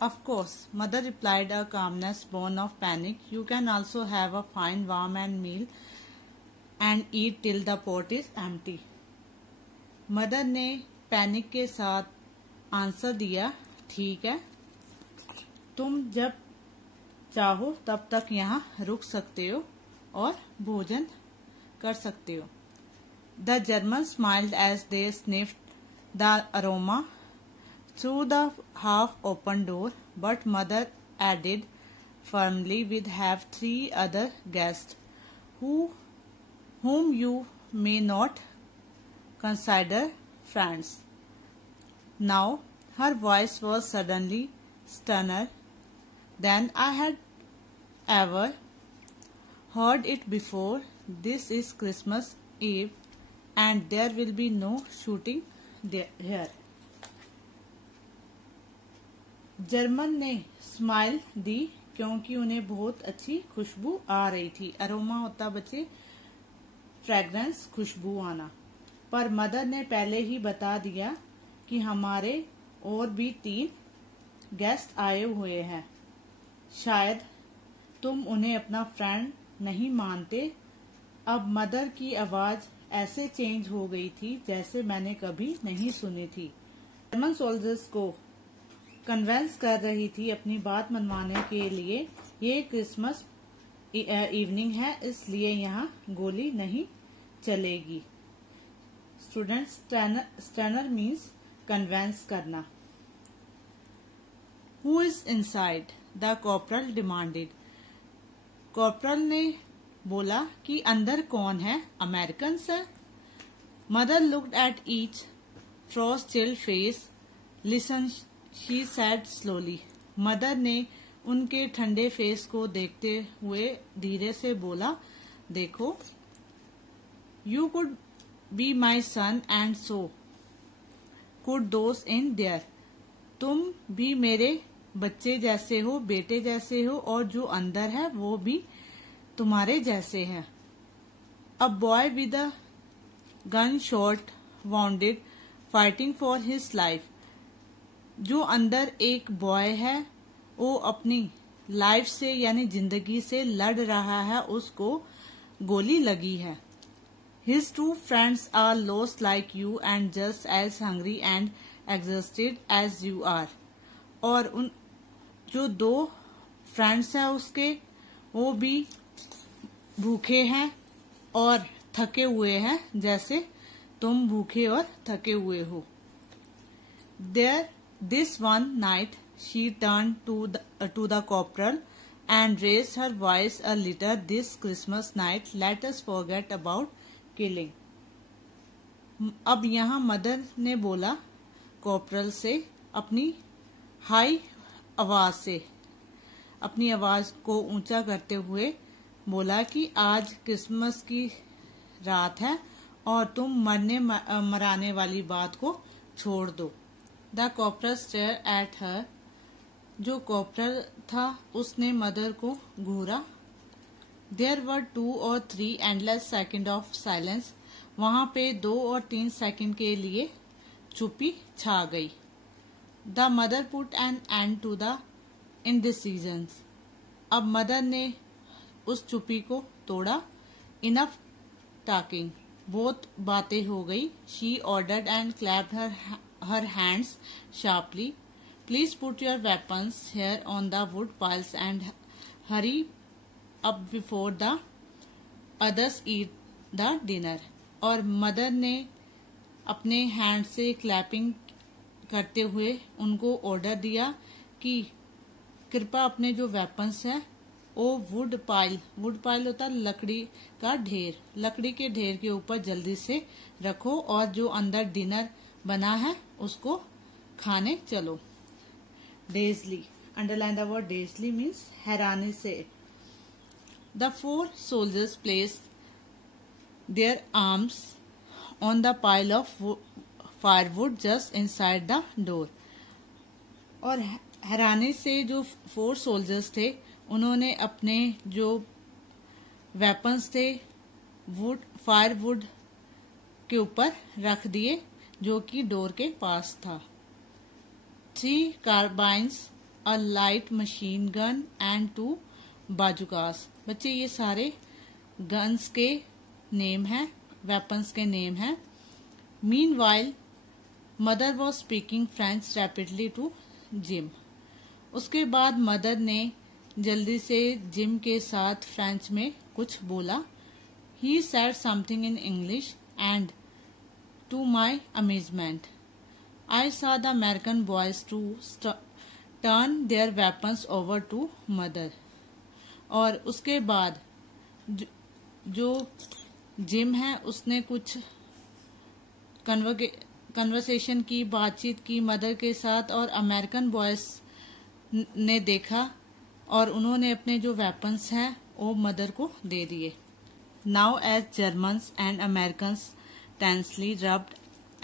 Of course, mother replied, a calmness born of panic. You can also have a fine warm and meal and eat till the pot is empty. Mother ने panic के साथ answer दिया, ठीक है, तुम जब चाहो तब तक यहाँ रुक सकते हो और भोजन कर सकते हो. The Germans smiled as they sniffed the aroma through the half-open door, but mother added firmly, "We have 3 other guests whom you may not consider friends." Now her voice was suddenly sterner than I had ever heard it before. "This is Christmas Eve and there will be no shooting here." German ने smile दी क्योंकि उन्हें बहुत अच्छी खुशबू आ रही थी. Aroma होता बच्चे fragrance, खुशबू आना. पर मदर ने पहले ही बता दिया कि हमारे और भी 3 गेस्ट आए हुए हैं. शायद तुम उन्हें अपना फ्रेंड नहीं मानते. अब मदर की आवाज ऐसे चेंज हो गई थी जैसे मैंने कभी नहीं सुनी थी. जर्मन सोल्जर्स को कन्वेंस कर रही थी अपनी बात मनवाने के लिए. ये क्रिसमस इवनिंग है, इसलिए यहाँ गोली नहीं चलेगी. स्टूडेंट्स, स्टैनर मीन्स कन्वेंस करना. Who is inside? The corporal demanded. Corporal ने बोला कि अंदर कौन है? अमेरिकन है. Mother looked at each Frost chilled face. Listen, she said slowly. Mother ने उनके ठंडे फेस को देखते हुए धीरे से बोला, देखो, you could be my son and so could those in there. तुम भी मेरे बच्चे जैसे हो, बेटे जैसे हो, और जो अंदर है वो भी तुम्हारे जैसे है. A boy with a gun shot bounded fighting for his life. जो अंदर एक बॉय है वो अपनी लाइफ से यानी जिंदगी से लड़ रहा है, उसको गोली लगी है. His 2 friends are lost like you and just as hungry and exhausted as you are. और उन जो 2 फ्रेंड्स हैं उसके, वो भी भूखे हैं और थके हुए हैं जैसे तुम भूखे और थके हुए हो. This one night she turned to the corporal and raised her voice a little. "This Christmas night, let us forget about killing." अब यहाँ मदर ने बोला कॉर्पोरल से अपनी हाई आवाज से, अपनी आवाज को ऊंचा करते हुए बोला कि आज क्रिसमस की रात है और तुम मरने मराने वाली बात को छोड़ दो. The corporal stare at her. जो कॉर्पोरल था उसने मदर को घूरा. There were 2 or 3 endless second of silence. वहां पे 2 और 3 सेकेंड के लिए चुप्पी छा गई. The mother put an end to the indecisions. अब मदर ने उस चुप्पी को तोड़ा. Enough talking. बहुत बातें हो गई. She ordered and clapped her hands sharply. "Please put your weapons here on the wood piles and hurry up before the others eat the dinner." और मदर ने अपने हैंड से क्लैपिंग करते हुए उनको ऑर्डर दिया कि कृपया अपने जो वेपन्स हैं वो वुड पाइल होता लकड़ी का ढेर, लकड़ी के ढेर के ऊपर जल्दी से रखो और जो अंदर डिनर बना है उसको खाने चलो. डेजली. अंडरलाइन द वर्ड डेजली मीन्स हैरानी से. The 4 soldiers placed their arms on the pile of firewood just inside the door. और हैरानी से जो 4 soldiers थे उन्होंने अपने जो वेपन्स थे फायरवुड के ऊपर रख दिए जो कि डोर के पास था. 3 कार्बाइन्स a light machine gun and 2 bazookas. बच्चे ये सारे गन्स के नेम हैं, वेपन्स के नेम हैं. Meanwhile, mother was speaking French rapidly to Jim. उसके बाद मदर ने जल्दी से जिम के साथ फ्रेंच में कुछ बोला. He said something in English and to my amazement, I saw the American boys to turn their weapons over to mother. और उसके बाद जो जिम है उसने कुछ कन्वर्सेशन की, बातचीत की मदर के साथ, और अमेरिकन बॉयज ने देखा और उन्होंने अपने जो वेपन्स हैं वो मदर को दे दिए. Now as Germans and Americans tensely rubbed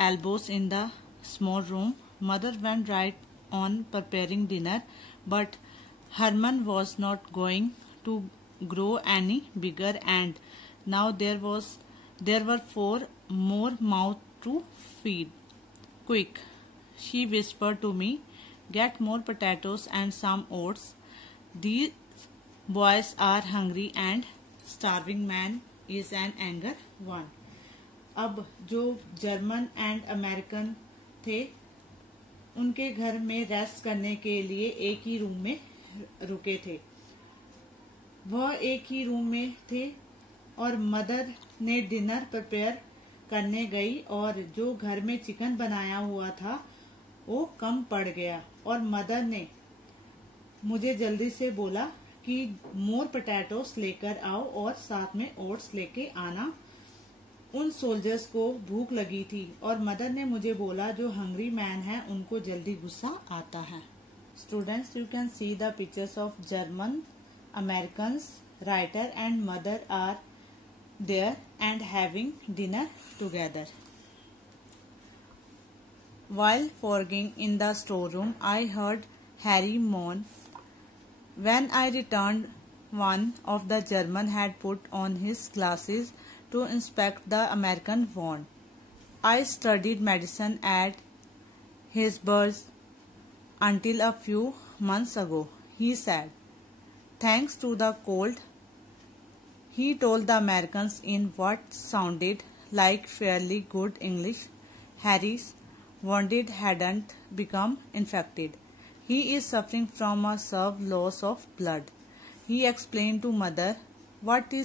elbows in the small room, mother went right on preparing dinner, but Herman was not going to grow any bigger, and now there were 4 more mouths to feed. Quick, she whispered to me, get more potatoes and some oats. These boys are hungry and starving. Man is an angry one. अब जो German and American थे उनके घर में rest करने के लिए एक ही रूम में रुके थे. वह एक ही रूम में थे और मदर ने डिनर प्रिपेयर करने गई और जो घर में चिकन बनाया हुआ था वो कम पड़ गया और मदर ने मुझे जल्दी से बोला कि मोर पोटैटोस लेकर आओ और साथ में ओट्स लेके आना. उन सोल्जर्स को भूख लगी थी और मदर ने मुझे बोला जो हंग्री मैन है उनको जल्दी गुस्सा आता है. Students, you can see the pictures of German, Americans, writer and mother are there and having dinner together. While foraging in the storeroom, I heard Harry moan. When I returned, one of the German had put on his glasses to inspect the American wound. I studied medicine at Hillsborough until a few months ago, he said. Thanks to the cold, he told the Americans in what sounded like fairly good English. Harry's wound hadn't become infected. He is suffering from a severe loss of blood. He explained to mother what he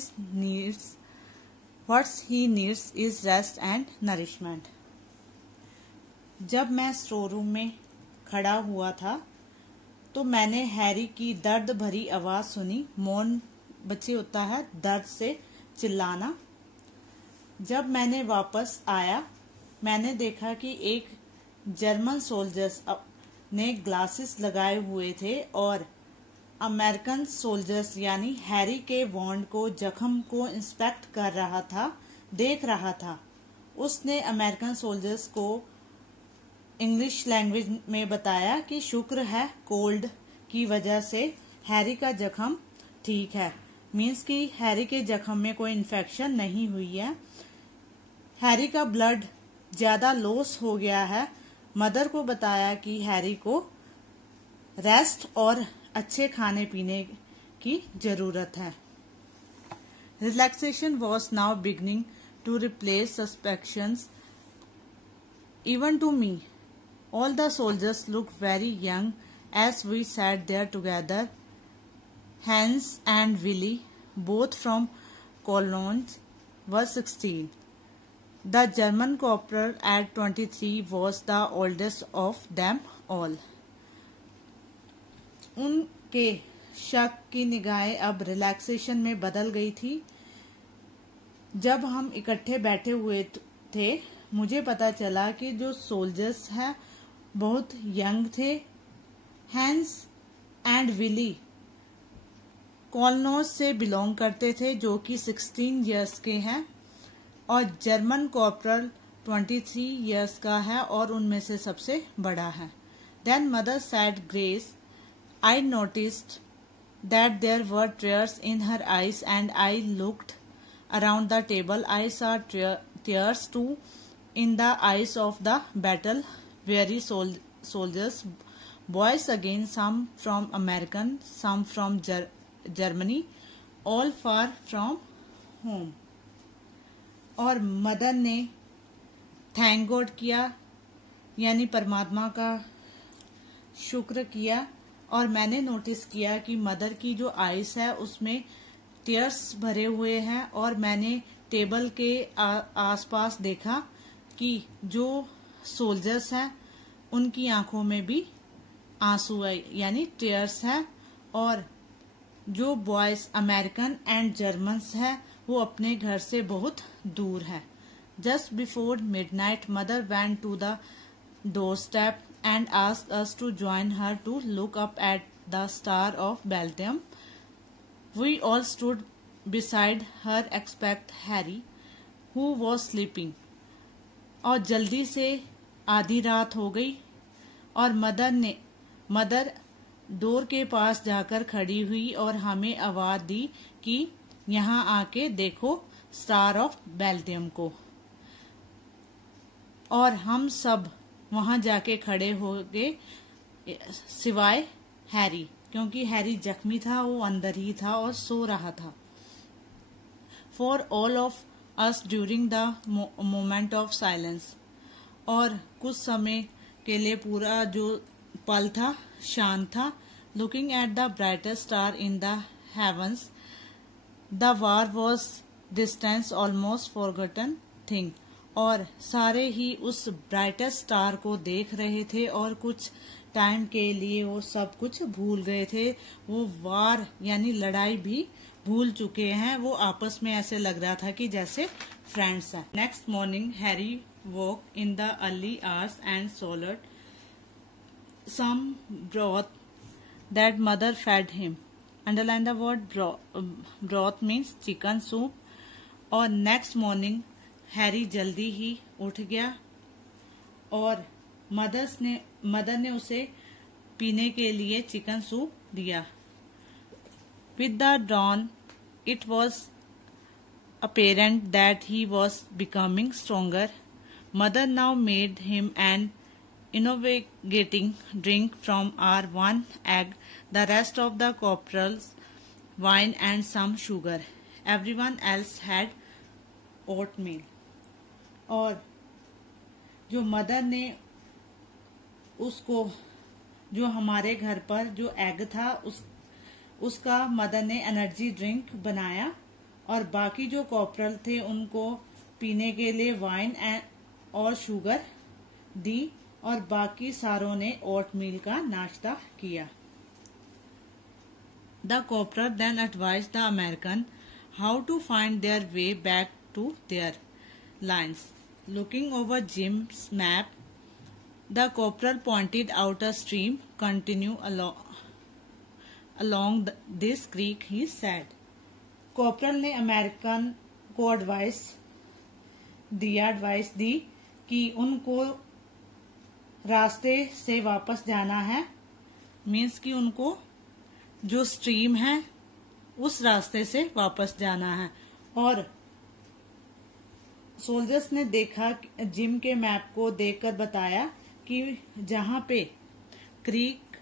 needs is rest and nourishment. जब मैं store room में खड़ा हुआ था तो मैंने Harry की दर्द भरी आवाज सुनी. मौन बच्चे होता है दर्द से चिल्लाना. जब मैंने वापस आया मैंने देखा कि एक जर्मन सोल्जर्स ने ग्लासेस लगाए हुए थे और अमेरिकन सोल्जर्स यानी हैरी के वॉन्ड को, जख्म को इंस्पेक्ट कर रहा था, देख रहा था. उसने अमेरिकन सोल्जर्स को इंग्लिश लैंग्वेज में बताया कि शुक्र है कोल्ड की वजह से हैरी का जख्म ठीक है. मीन्स कि हैरी के जख्म में कोई इन्फेक्शन नहीं हुई है. हैरी का ब्लड ज्यादा लॉस हो गया है. मदर को बताया कि हैरी को रेस्ट और अच्छे खाने पीने की जरूरत है. Relaxation was now beginning to replace suspicions even to me. All the soldiers look very young as we sat there together. Hans and Willie, both from Cologne, were 16. The German corporal at 23 was the oldest of them all. उनके शक की निगाहें अब relaxation में बदल गई थी. जब हम इकट्ठे बैठे हुए थे मुझे पता चला कि जो सोल्जर्स हैं बहुत यंग थे. हैंस एंड विली कॉलनोज से बिलोंग करते थे जो कि 16 इयर्स के हैं और जर्मन कॉर्पोरल 23 इयर्स का है और उनमें से सबसे बड़ा है. Then mother said grace. I noticed that there were tears in her eyes and I looked around the table. I saw tears too in the eyes of the battle-weary soldiers. Boys again, some from American, some from Germany, all far from home. और mother ने thank God किया, यानी परमात्मा का शुक्र किया। और मैंने नोटिस किया कि मदर की जो आईज है उसमें टीयर्स भरे हुए हैं। और मैंने टेबल के आसपास देखा कि जो सोल्जर्स हैं उनकी आंखों में भी आंसू है, यानी टीयर्स है। और जो बॉयज अमेरिकन एंड जर्मन्स है वो अपने घर से बहुत दूर है। Just before midnight mother went to the doorstep and asked us to join her to look up at the Star of Belgium. We all stood beside her except Harry, who was sleeping. और जल्दी से आधी रात हो गई और mother door के पास जाकर खड़ी हुई और हमें आवाज दी कि यहाँ आके देखो स्टार ऑफ बेल्जियम को। और हम सब वहां जाके खड़े हो गए सिवाय हैरी, क्योंकि हैरी जख्मी था, वो अंदर ही था और सो रहा था। For all of us during the moment of silence, और कुछ समय के लिए पूरा जो पल था शांत था। Looking at the brightest star in the heavens, the war was distance almost forgotten thing. और सारे ही उस ब्राइटेस्ट स्टार को देख रहे थे और कुछ टाइम के लिए वो सब कुछ भूल गए थे। वो वार यानी लड़ाई भी भूल चुके हैं। वो आपस में ऐसे लग रहा था कि जैसे फ्रेंड्स हैं। Next morning Harry woke in the early hours and swallowed some broth that mother fed him. Underline the word broth means chicken soup. और नेक्स्ट मॉर्निंग हैरी जल्दी ही उठ गया और मदर ने उसे पीने के लिए चिकन सूप दिया। With the dawn it was apparent that he was becoming stronger. Mother now made him an invigorating drink from our one egg, the rest of the corporals, wine and some sugar. Everyone else had oatmeal. और जो mother ने उसको, जो हमारे घर पर जो egg था उसका मदर ने एनर्जी ड्रिंक बनाया और बाकी जो कॉपरल थे उनको पीने के लिए वाइन और शुगर दी और बाकी सारों ने ओटमील का नाश्ता किया। The corporal then advised the American how to find their way back to their lines. Looking over Jim's map, the corporal pointed out a stream, continue along this creek, he said. Corporal ने American को advice दी कि उनको रास्ते से वापस जाना है, मीन्स कि उनको जो स्ट्रीम है उस रास्ते से वापस जाना है। और सोल्जर्स ने देखा, जिम के मैप को देखकर बताया कि जहां पे क्रीक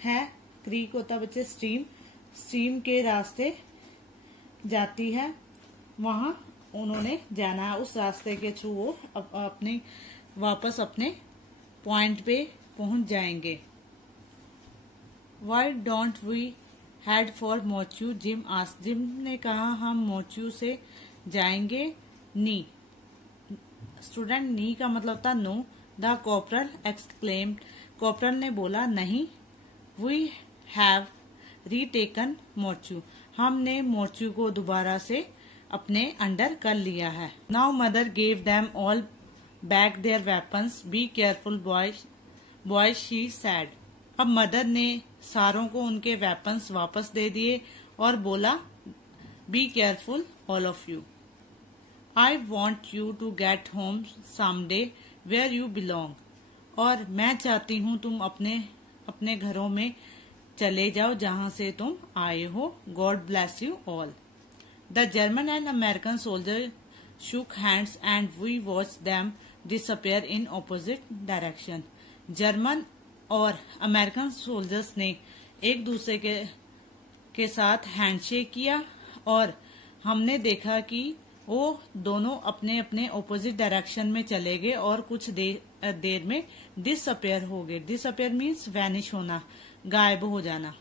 है, क्रीक होता बच्चे स्ट्रीम के रास्ते जाती है, वहां उन्होंने जाना है। उस रास्ते के थ्रू वो अपने वापस अपने पॉइंट पे पहुंच जाएंगे। Why don't we head for मोचू? Jim asked. जिम ने कहा हम मोचू से जाएंगे। नी, स्टूडेंट, नी का मतलब था no. The corporal exclaimed, corporal ने बोला नहीं। वी हैव रीटेकन मोचू, हमने मोचू को दोबारा से अपने अंडर कर लिया है। Now mother gave them all back their weapons, be careful boys she said. अब मदर ने सारों को उनके वेपन्स वापस दे दिए और बोला be careful all of you. I want you to get home someday where you belong, और मैं चाहती हूँ तुम अपने घरों में चले जाओ जहां से तुम आए हो। God bless you all. The German and American soldier shook hands and we watched them disappear in opposite direction. German और अमेरिकन सोल्जर्स ने एक दूसरे के साथ हैंडशेक किया और हमने देखा कि वो दोनों अपने अपने ऑपोजिट डायरेक्शन में चले गए और कुछ देर में डिसअपेयर हो गए। डिसअपेयर मीन्स वैनिश होना, गायब हो जाना।